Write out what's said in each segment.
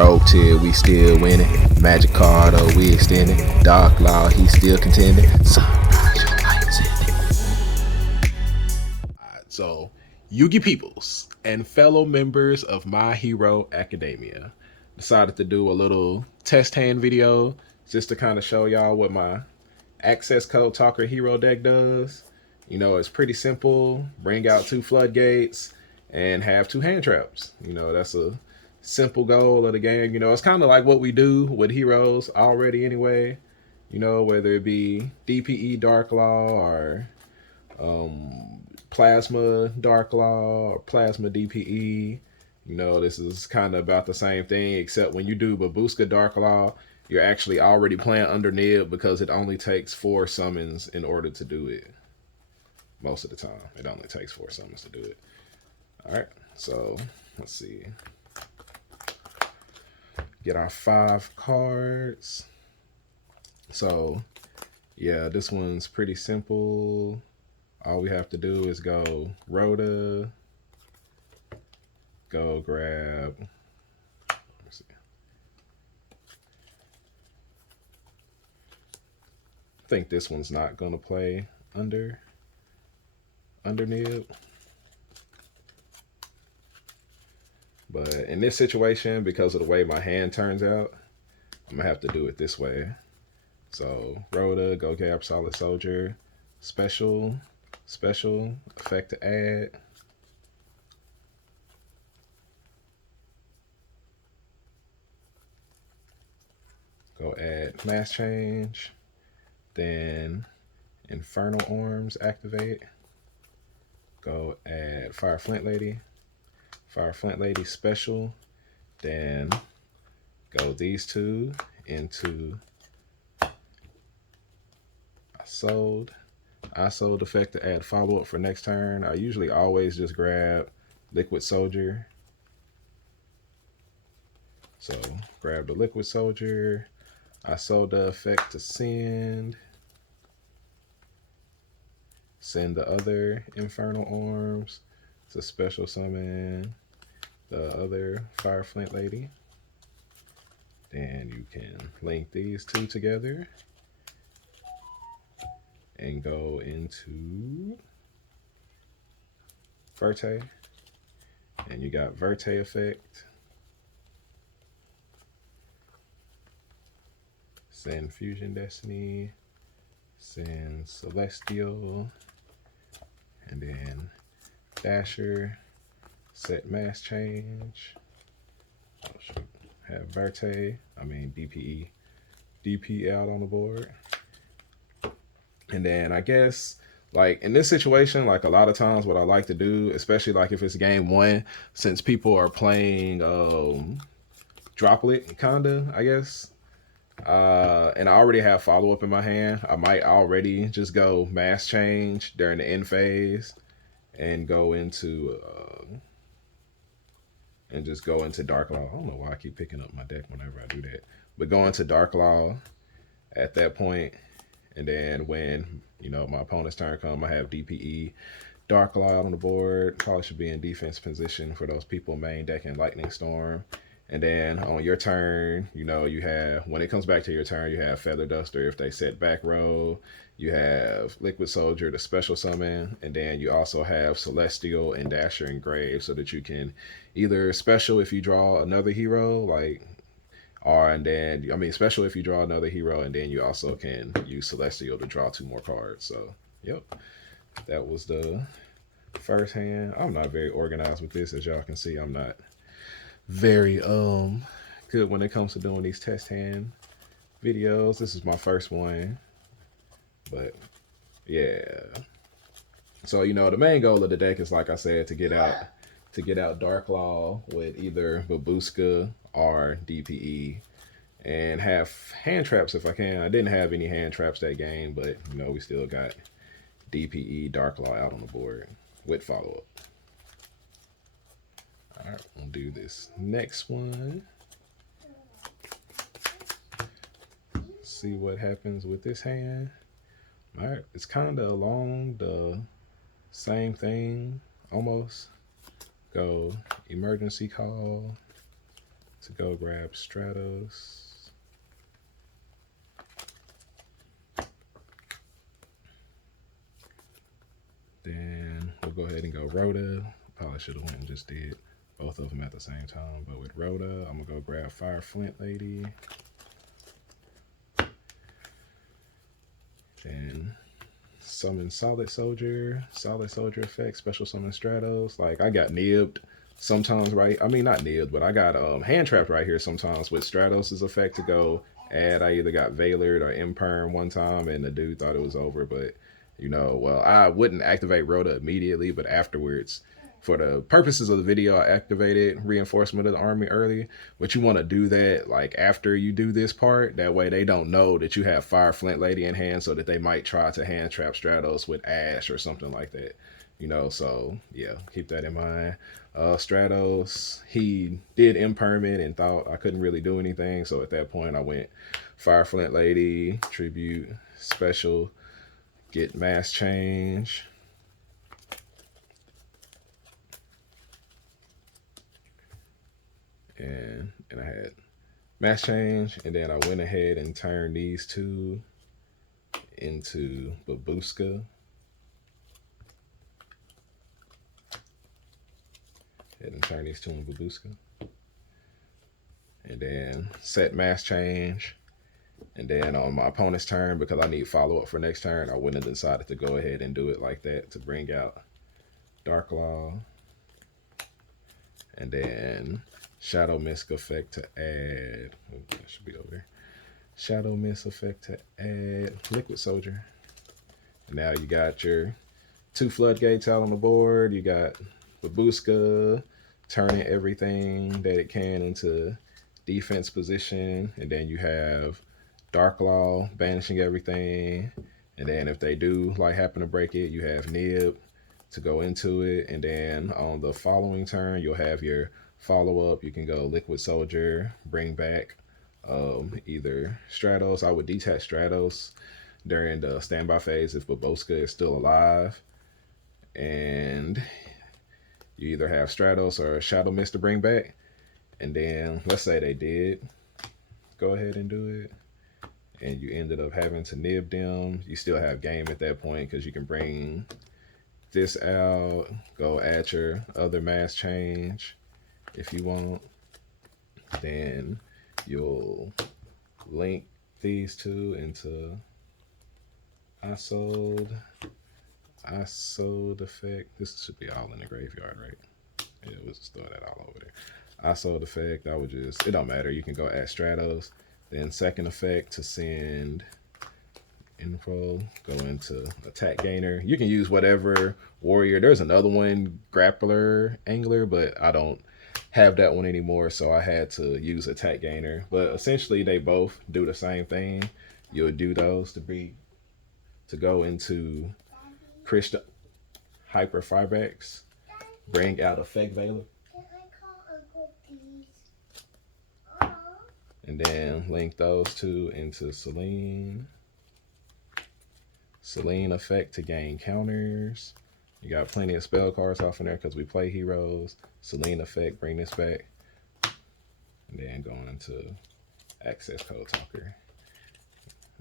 Rogue Tier, we still winning. Magic card, oh, we extending. Dark Law, he still contending. Sunrise, your lights in it. So, Yugi peoples and fellow members of My Hero Academia, decided to do a little test hand video just to kind of show y'all what my Accesscode Talker Hero deck does. You know, it's pretty simple. Bring out 2 floodgates and have 2 hand traps. You know, that's a simple goal of the game. You know, it's kind of like what we do with heroes already anyway. You know, whether it be DPE Dark Law or Plasma Dark Law or Plasma DPE. You know, this is kind of about the same thing, except when you do Bagooska Dark Law, you're actually already playing under Nib because it only takes 4 summons in order to do it. Most of the time, it only takes 4 summons to do it. Alright, so let's see. Get our 5 cards. So, yeah, this one's pretty simple. All we have to do is go Rhoda, go grab, let's see. I think this one's not going to play under Nib. But in this situation, because of the way my hand turns out, I'm going to have to do it this way. So, Rhoda, go grab Solid Soldier, special, effect to add. Go add mass change. Then Infernal Arms activate. Go add Fire Flint Lady. Fire Flint Lady special. Then go these 2 into I sold effect to add follow-up for next turn. I usually always just grab Liquid Soldier. So grab the Liquid Soldier. I sold the effect to send the other Infernal Arms to special summon the other Fire Flint Lady. Then you can link these 2 together and go into Verte. And you got Verte effect. Send Fusion Destiny. Send Celestial. And then Dasher. Set Mass Change. Oh, shoot. Have DP out on the board. And then I guess, like in this situation, like a lot of times what I like to do, especially like if it's game 1, since people are playing Droplet, kinda, I guess. And I already have follow-up in my hand. I might already just go mass change during the end phase and go into and just go into Dark Law. I don't know why I keep picking up my deck whenever I do that. But go into Dark Law at that point, and then when, you know, my opponent's turn comes, I have DPE Dark Law on the board. Probably should be in defense position for those people main decking Lightning Storm. And then on your turn, you know, you have, when it comes back to your turn, you have Feather Duster if they set back row. You have Liquid Soldier, the special summon. And then you also have Celestial and Dasher and Grave so that you can either special if you draw another hero, like, or, and then, I mean, special if you draw another hero, and then you also can use Celestial to draw 2 more cards. So, yep, that was the first hand. I'm not very organized with this. As y'all can see, I'm not very good when it comes to doing these test hand videos. This is my first one, but yeah. So, you know, the main goal of the deck is, like I said, to get out Dark Law with either Bagooska or DPE and have hand traps if I can. I didn't have any hand traps that game, but you know, we still got DPE Dark Law out on the board with follow-up. All right, we'll do this next one. See what happens with this hand. All right, it's kind of along the same thing, almost. Go Emergency Call to go grab Stratos. Then we'll go ahead and go Rhoda. Probably should have went and just did both of them at the same time. But with Rhoda, I'm gonna go grab Fire Flint Lady. Then summon Solid Soldier effect, special summon Stratos. Like I got nibbed sometimes, right? I mean not nibbed, but I got hand trapped right here sometimes with Stratos' effect to go add. I either got Veilered or Imperm one time and the dude thought it was over, but you know, well, I wouldn't activate Rhoda immediately, but afterwards, for the purposes of the video, I activated reinforcement of the army early. But you want to do that like after you do this part. That way they don't know that you have Fire Flint Lady in hand, so that they might try to hand trap Stratos with Ash or something like that. You know, so yeah, keep that in mind. Stratos, he did impermanent and thought I couldn't really do anything. So at that point, I went Fire Flint Lady, Tribute, Special, get Mass Change. And I had Mass Change, and then I went ahead and turned these two into Bagooska. And turn these two into Bagooska. And then set Mass Change. And then on my opponent's turn, because I need follow-up for next turn, I went and decided to go ahead and do it like that to bring out Dark Law. And then Shadow Mist effect to add. Oh, that should be over there. Shadow Mist effect to add Liquid Soldier. And now you got your 2 floodgates out on the board. You got Bagooska turning everything that it can into defense position. And then you have Dark Law banishing everything. And then if they do like happen to break it, you have Nib to go into it. And then on the following turn, you'll have your follow-up. You can go Liquid Soldier, bring back either Stratos. I would detach Stratos during the standby phase if Bagooska is still alive. And you either have Stratos or Shadow Mist to bring back. And then let's say they did go ahead and do it, and you ended up having to nib them. You still have game at that point because you can bring this out, go add your other Mass Change if you want. Then you'll link these two into Accesscode effect. This should be all in the graveyard, right? Yeah, we'll just throw that all over there. Accesscode effect, I would just, it don't matter. You can go add Stratos. Then second effect to send info, go into attack gainer. You can use whatever warrior. There's another one, grappler, angler, but I don't have that one anymore, so I had to use attack gainer. But essentially they both do the same thing. You'll do those to go into Crystal Hyper Firebax, bring out Effect Veiler, and then link those two into Selene. Selene effect to gain counters. You got plenty of spell cards off in there because we play heroes. Selene effect, bring this back. And then going into Accesscode Talker.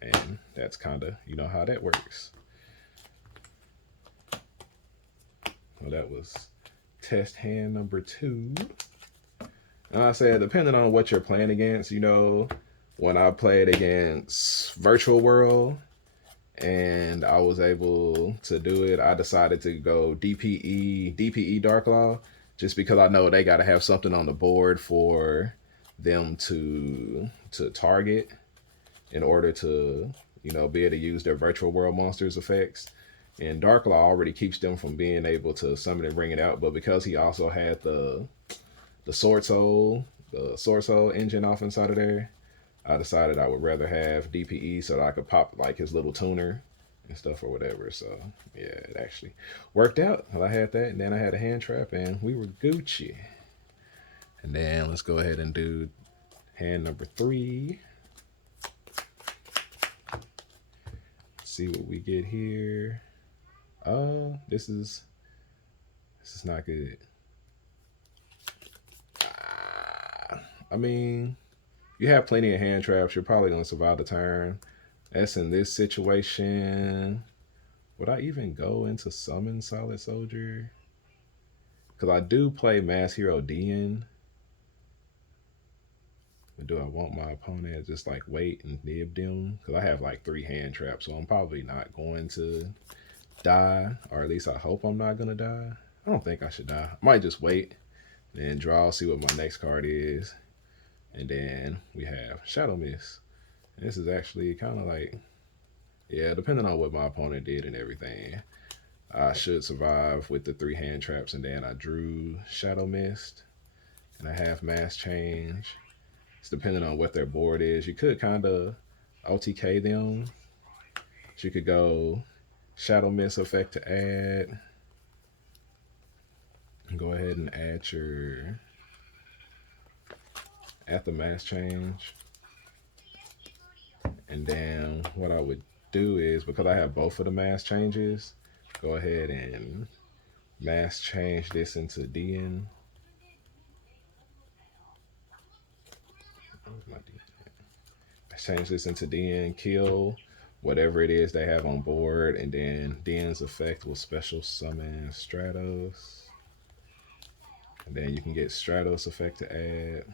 And that's kind of, you know how that works. Well, that was test hand number 2. And I said, depending on what you're playing against, you know, when I played against Virtual World and I was able to do it, I decided to go DPE Dark Law, just because I know they got to have something on the board for them to target in order to, you know, be able to use their Virtual World monsters effects. And Dark Law already keeps them from being able to summon and bring it out, but because he also had the Sword Soul engine off inside of there, I decided I would rather have DPE so that I could pop like his little tuner and stuff or whatever. So yeah, it actually worked out. Well, I had that, and then I had a hand trap, and we were Gucci. And then let's go ahead and do hand number 3. See what we get here. This is not good. I mean, you have plenty of hand traps. You're probably going to survive the turn. That's in this situation. Would I even go into summon Solid Soldier? Because I do play Mass Hero Dian. But do I want my opponent to just like wait and nib them? Because I have like 3 hand traps, so I'm probably not going to die. Or at least I hope I'm not going to die. I don't think I should die. I might just wait and draw, see what my next card is. And then we have Shadow Mist. And this is actually kind of like, yeah, depending on what my opponent did and everything, I should survive with the 3 hand traps. And then I drew Shadow Mist. And I have Mass Change. It's depending on what their board is. You could kind of OTK them. So you could go Shadow Mist effect to add. Go ahead and add the Mass Change. And then what I would do is, because I have both of the Mass Changes, go ahead and Mass Change this into Dian. Change this into Dian, kill whatever it is they have on board, and then Dian's effect will special summon Stratos. And then you can get Stratos effect to add.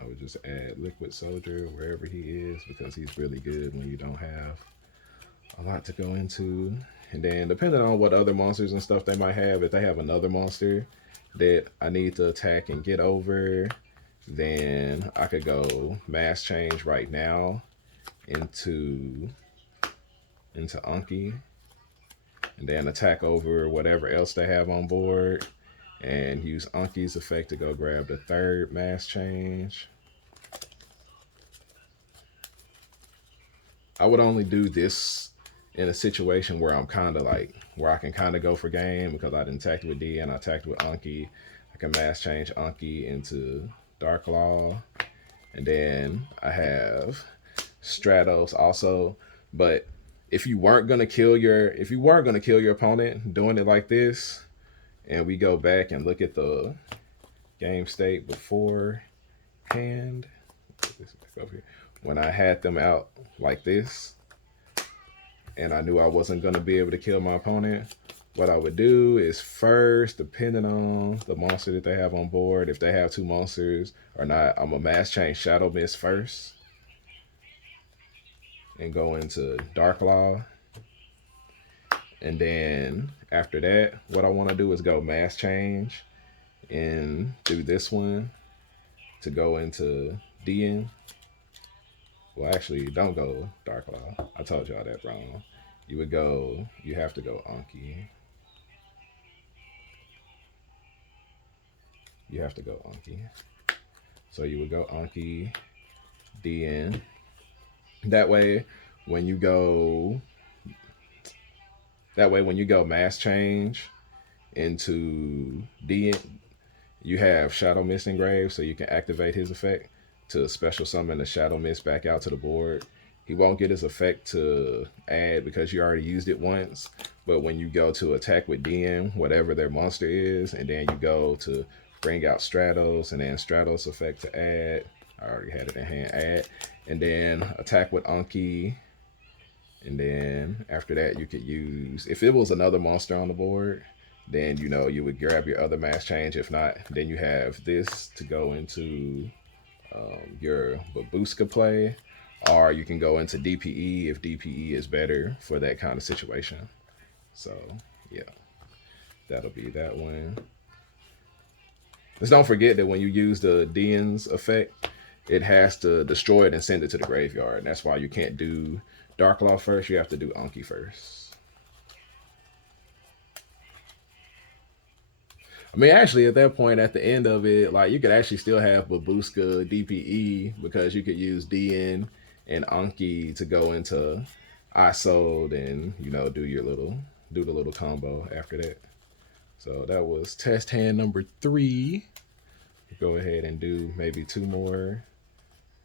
I would just add Liquid Soldier wherever he is, because he's really good when you don't have a lot to go into. And then depending on what other monsters and stuff they might have, if they have another monster that I need to attack and get over, then I could go Mass Change right now into Unky, and then attack over whatever else they have on board, and use Unky's effect to go grab the 3rd Mass Change. I would only do this in a situation where I'm kind of like, where I can kind of go for game, because I didn't attack with D and I attacked with Unky. I can Mass Change Unky into Dark Law, and then I have Stratos also. But if you weren't gonna kill your opponent doing it like this, and we go back and look at the game state beforehand, put this back over here, when I had them out like this, and I knew I wasn't gonna be able to kill my opponent, what I would do is first, depending on the monster that they have on board, if they have 2 monsters or not, I'm gonna Mass Change Shadow Mist first and go into Dark Law. And then after that, what I want to do is go Mass Change and do this one to go into Dian. Well, actually, don't go Dark Law. I told y'all that wrong. You have to go Unky. You have to go Unky. So you would go Unky, Dian. That way, when you go Mass Change into Dian, you have Shadow Mist engraved, so you can activate his effect to special summon the Shadow Mist back out to the board. He won't get his effect to add because you already used it once. But when you go to attack with Dian, whatever their monster is, and then you go to bring out Stratos, and then Stratos effect to add. I already had it in hand, add. And then attack with Unky. And then after that, you could use, if it was another monster on the board, then you would grab your other Mass Change. If not, then you have this to go into your Bagooska play, or you can go into DPE if DPE is better for that kind of situation. So yeah, that'll be that one. Just don't forget that when you use the Dian's effect, it has to destroy it and send it to the graveyard. And that's why you can't do Dark Law first. You have to do Unky first. I mean, actually, at that point, at the end of it, like, you could actually still have Bagooska DPE, because you could use Dian and Unky to go into Accesscode and do the little combo after that. So that was test hand number 3. Go ahead and do maybe 2 more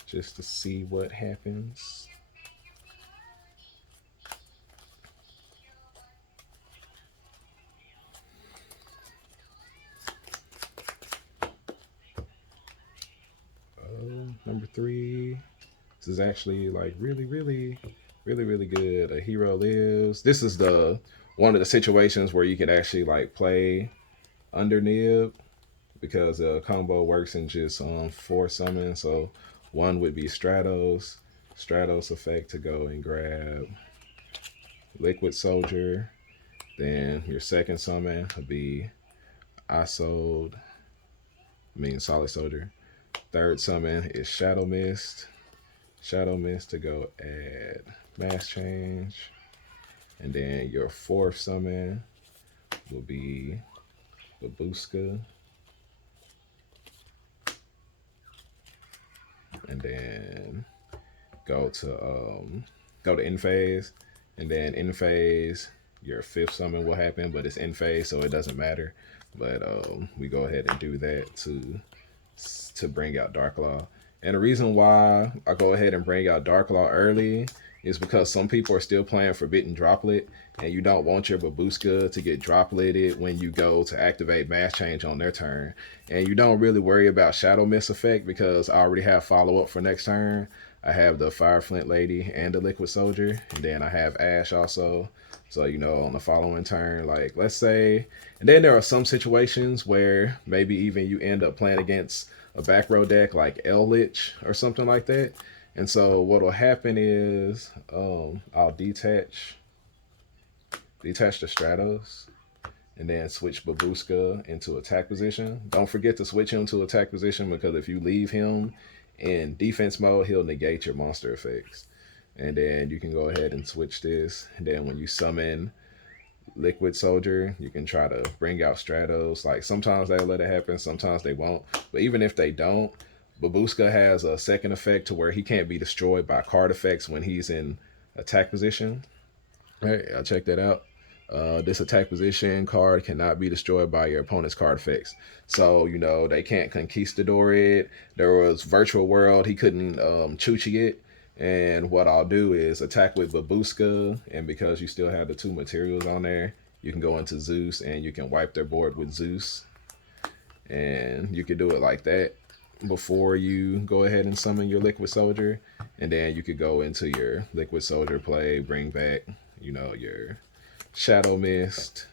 just to see what happens. 3. This is actually like really good. A hero lives. This is the one of the situations where you can actually like play under nib, because the combo works in just 4 summons. So one would be Stratos effect to go and grab Liquid Soldier. Then your second summon would be Solid Soldier. Third summon is Shadow Mist to go add Mass Change. And then your fourth summon will be Bagooska. And then go to end phase. And then end phase, your fifth summon will happen, but it's end phase, so it doesn't matter. But we go ahead and do that to bring out Darklaw. And the reason why I go ahead and bring out Darklaw early is because some people are still playing Forbidden Droplet, and you don't want your Bagooska to get dropleted when you go to activate Mass Change on their turn. And you don't really worry about Shadow Mist effect because I already have follow-up for next turn. I have the Fire Flint Lady and the Liquid Soldier, and then I have Ash also. So, you know, on the following turn, like, let's say, and then there are some situations where maybe even you end up playing against a back row deck like Lich or something like that. And so what will happen is I'll detach the Stratos and then switch Bagooska into attack position. Don't forget to switch him to attack position, because if you leave him in defense mode, he'll negate your monster effects. And then you can go ahead and switch this. And then when you summon Liquid Soldier, you can try to bring out Stratos. Like, sometimes they'll let it happen, sometimes they won't. But even if they don't, Bagooska has a second effect to where he can't be destroyed by card effects when he's in attack position. All right, I'll check that out. This attack position card cannot be destroyed by your opponent's card effects. So, you know, they can't Conquistador it. There was Virtual World, he couldn't Chuchi it. And what I'll do is attack with Bagooska, and because you still have the 2 materials on there, you can go into Zeus and you can wipe their board with Zeus. And you can do it like that before you go ahead and summon your Liquid Soldier. And then you could go into your Liquid Soldier play, bring back, you know, your Shadow Mist,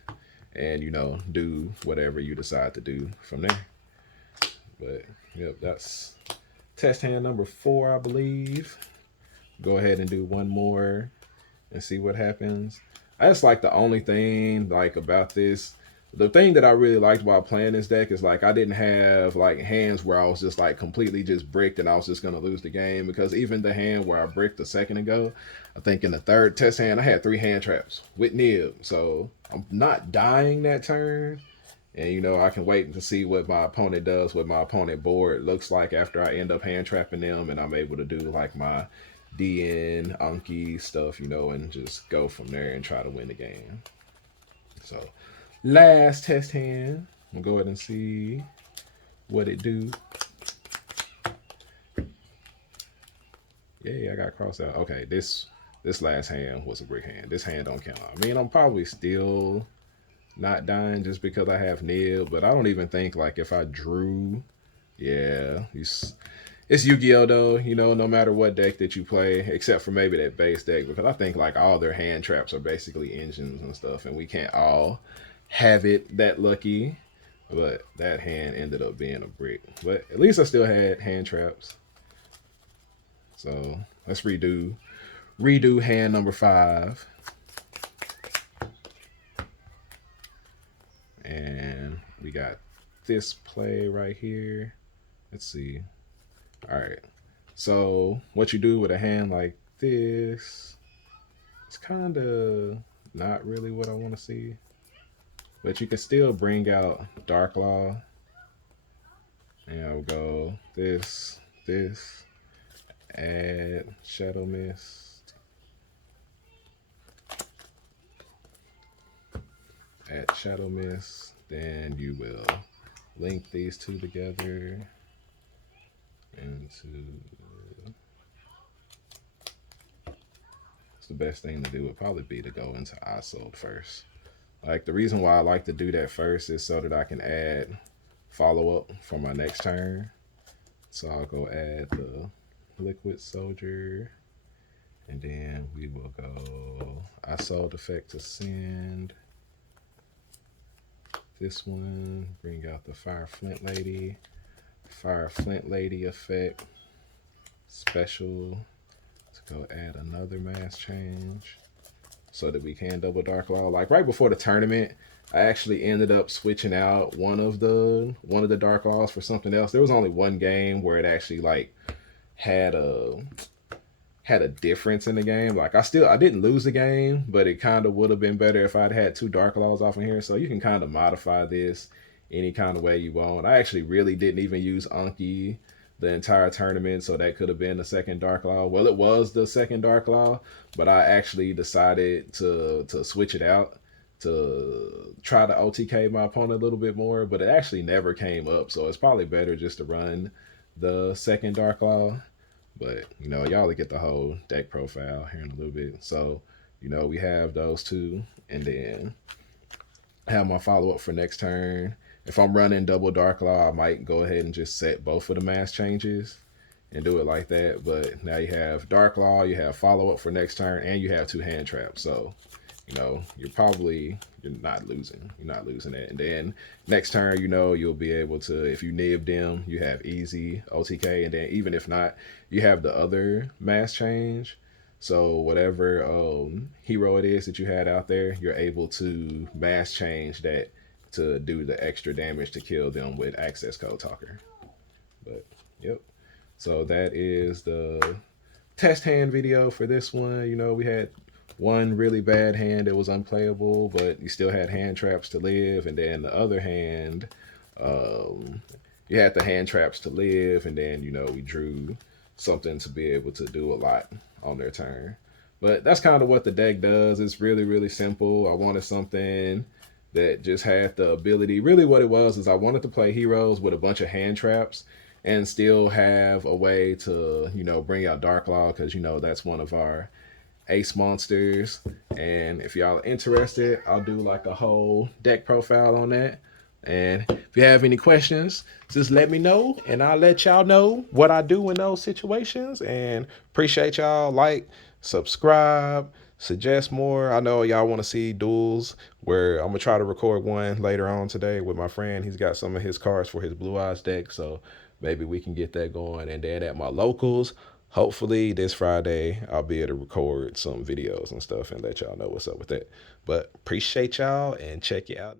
and, you know, do whatever you decide to do from there. But, yep, that's test hand number 4, I believe. Go ahead and do one more and see what happens. That's like the only thing like about this. The thing that I really liked while playing this deck is like I didn't have like hands where I was just like completely just bricked and I was just gonna lose the game, because even the hand where I bricked a second ago, I think in the third test hand I had 3 hand traps with nib, so I'm not dying that turn. And, you know, I can wait to see what my opponent does, what my opponent board looks like after I end up hand trapping them, and I'm able to do like my DN, Anki stuff, you know, and just go from there and try to win the game. So, last test hand. We'll go ahead and see what it do. Yeah, I got crossed out. Okay, this last hand was a brick hand. This hand don't count. I mean, I'm probably still not dying just because I have nib, but I don't even think like if I drew, yeah, it's Yu-Gi-Oh though, you know, no matter what deck that you play, except for maybe that base deck, because I think like all their hand traps are basically engines and stuff, and we can't all have it that lucky. But that hand ended up being a brick. But at least I still had hand traps. So let's redo hand number 5. And we got this play right here. Let's see. All right. So what you do with a hand like this, it's kind of not really what I want to see. But you can still bring out Darklaw. And I'll go this, add Shadow Mist, then you will link these 2 together into, the best thing to do would probably be to go into Accesscode first. Like, the reason why I like to do that first is so that I can add follow-up for my next turn. So I'll go add the Liquid Soldier. And then we will go Isolde effect to send. This one, bring out the Fire Flint Lady. Fire Flint Lady effect. Special to go add another mass change so that we can double Dark Law. Like right before the tournament, I actually ended up switching out one of the Dark Laws for something else. There was only one game where it actually like had a difference in the game. Like I didn't lose the game, but it kind of would have been better if I'd had 2 Dark Laws off in here. So you can kind of modify this any kind of way you want. I actually really didn't even use Anki the entire tournament, so that could have been the second Dark Law. Well, it was the second Dark Law, but I actually decided to switch it out to try to OTK my opponent a little bit more, but it actually never came up, so it's probably better just to run the second Dark Law. But, you know, y'all will get the whole deck profile here in a little bit. So, you know, we have those 2, and then have my follow-up for next turn. If I'm running double Dark Law, I might go ahead and just set both of the mass changes and do it like that. But now you have Dark Law, you have follow-up for next turn, and you have 2 hand traps. So, you know, you're not losing. You're not losing that. And then next turn, you know, you'll be able to, if you nib them, you have easy OTK. And then even if not, you have the other mass change. So whatever hero it is that you had out there, you're able to mass change that to do the extra damage to kill them with Accesscode Talker. But, yep. So that is the test hand video for this one. You know, we had one really bad hand that was unplayable, but you still had hand traps to live. And then the other hand, you had the hand traps to live. And then, you know, we drew something to be able to do a lot on their turn. But that's kind of what the deck does. It's really, really simple. I wanted something that just had the ability. Really what it was is I wanted to play heroes with a bunch of hand traps and still have a way to, you know, bring out Dark Law, because, you know, that's one of our ace monsters. And if y'all are interested, I'll do like a whole deck profile on that. And if you have any questions, just let me know, and I'll let y'all know what I do in those situations. And appreciate y'all. Like, subscribe, suggest more. I know y'all want to see duels, where I'm gonna try to record one later on today with my friend. He's got some of his cards for his Blue Eyes deck, so maybe we can get that going. And then at my locals, hopefully this Friday, I'll be able to record some videos and stuff and let y'all know what's up with that. But appreciate y'all, and check you out.